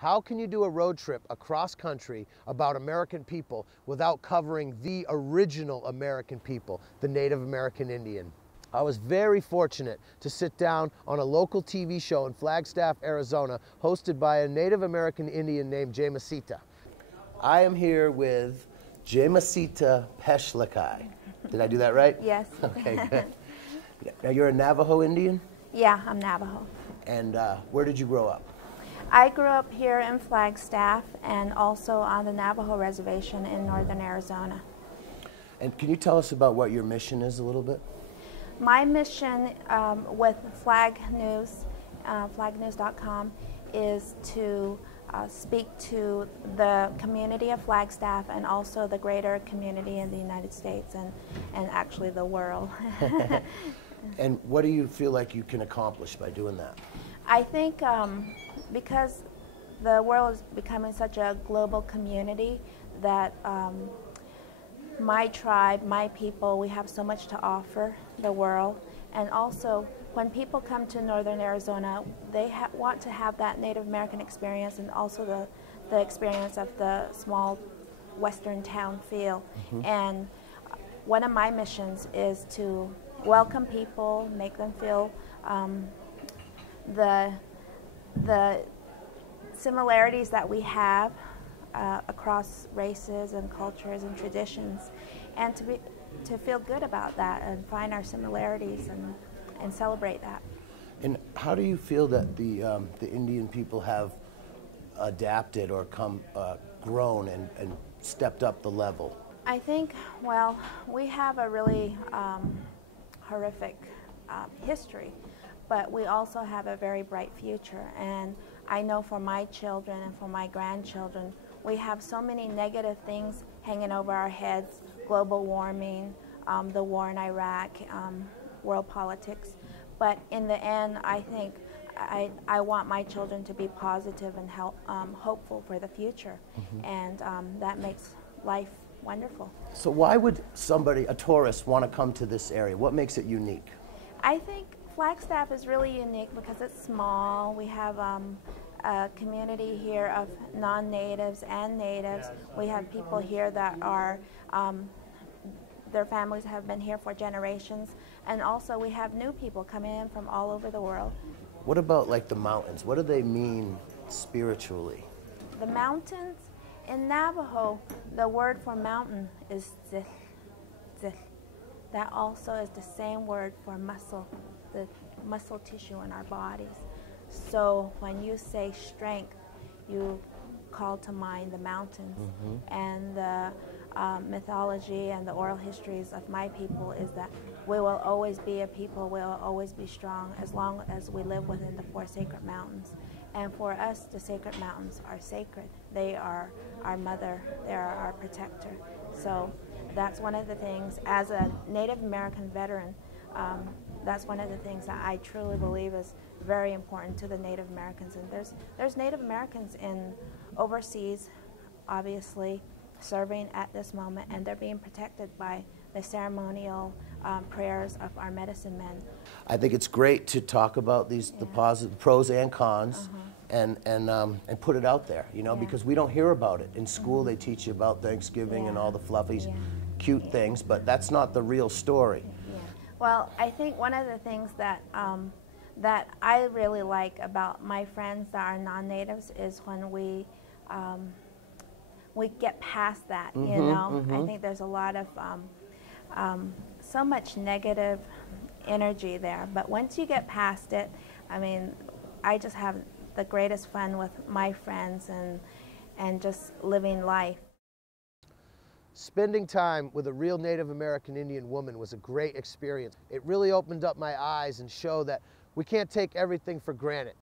How can you do a road trip across country about American people without covering the original American people, the Native American Indian? I was very fortunate to sit down on a local TV show in Flagstaff, Arizona, hosted by a Native American Indian named Jamasita. I am here with Jamasita Peshlakai. Did I do that right? Yes. Okay, good. Now you're a Navajo Indian? Yeah, I'm Navajo. And where did you grow up? I grew up here in Flagstaff and also on the Navajo Reservation in northern Arizona. And can you tell us about what your mission is a little bit? My mission with Flag News, flagnews.com, is to speak to the community of Flagstaff and also the greater community in the United States and actually the world. And what do you feel like you can accomplish by doing that? I think because the world is becoming such a global community that my tribe, my people, we have so much to offer the world. And also, when people come to northern Arizona, they want to have that Native American experience and also the experience of the small western town feel. Mm-hmm. And one of my missions is to welcome people, make them feel the similarities that we have across races and cultures and traditions, and to feel good about that and find our similarities and celebrate that. And how do you feel that the Indian people have adapted or grown and stepped up the level? I think, well, we have a really horrific history, but we also have a very bright future. And I know for my children and for my grandchildren, we have so many negative things hanging over our heads: global warming, the war in Iraq, world politics. But in the end, I think I want my children to be positive and hopeful for the future. Mm-hmm. And that makes life wonderful. So why would somebody, a tourist, want to come to this area? What makes it unique? I think Flagstaff is really unique because it's small. We have a community here of non-natives and natives. We have people here that are, their families have been here for generations. And also we have new people coming in from all over the world. What about like the mountains? What do they mean spiritually? The mountains, in Navajo, the word for mountain is zil, zil. That also is the same word for muscle, the muscle tissue in our bodies. So when you say strength, you call to mind the mountains. Mm-hmm. And the mythology and the oral histories of my people is that we will always be a people, we will always be strong as long as we live within the 4 sacred mountains. And for us, the sacred mountains are sacred. They are our mother, they are our protector. So that's one of the things, as a Native American veteran, that's one of the things that I truly believe is very important to the Native Americans. And there's Native Americans in overseas, obviously, serving at this moment, and they're being protected by the ceremonial prayers of our medicine men. I think it's great to talk about these, the positive pros and cons, and put it out there, you know, because we don't hear about it. In school they teach you about Thanksgiving and all the fluffy, cute things, but that's not the real story. Well, I think one of the things that that I really like about my friends that are non-natives is when we get past that, you know. I think there's a lot of so much negative energy there, but once you get past it, I mean, I just have the greatest fun with my friends and just living life. Spending time with a real Native American Indian woman was a great experience. It really opened up my eyes and showed that we can't take everything for granted.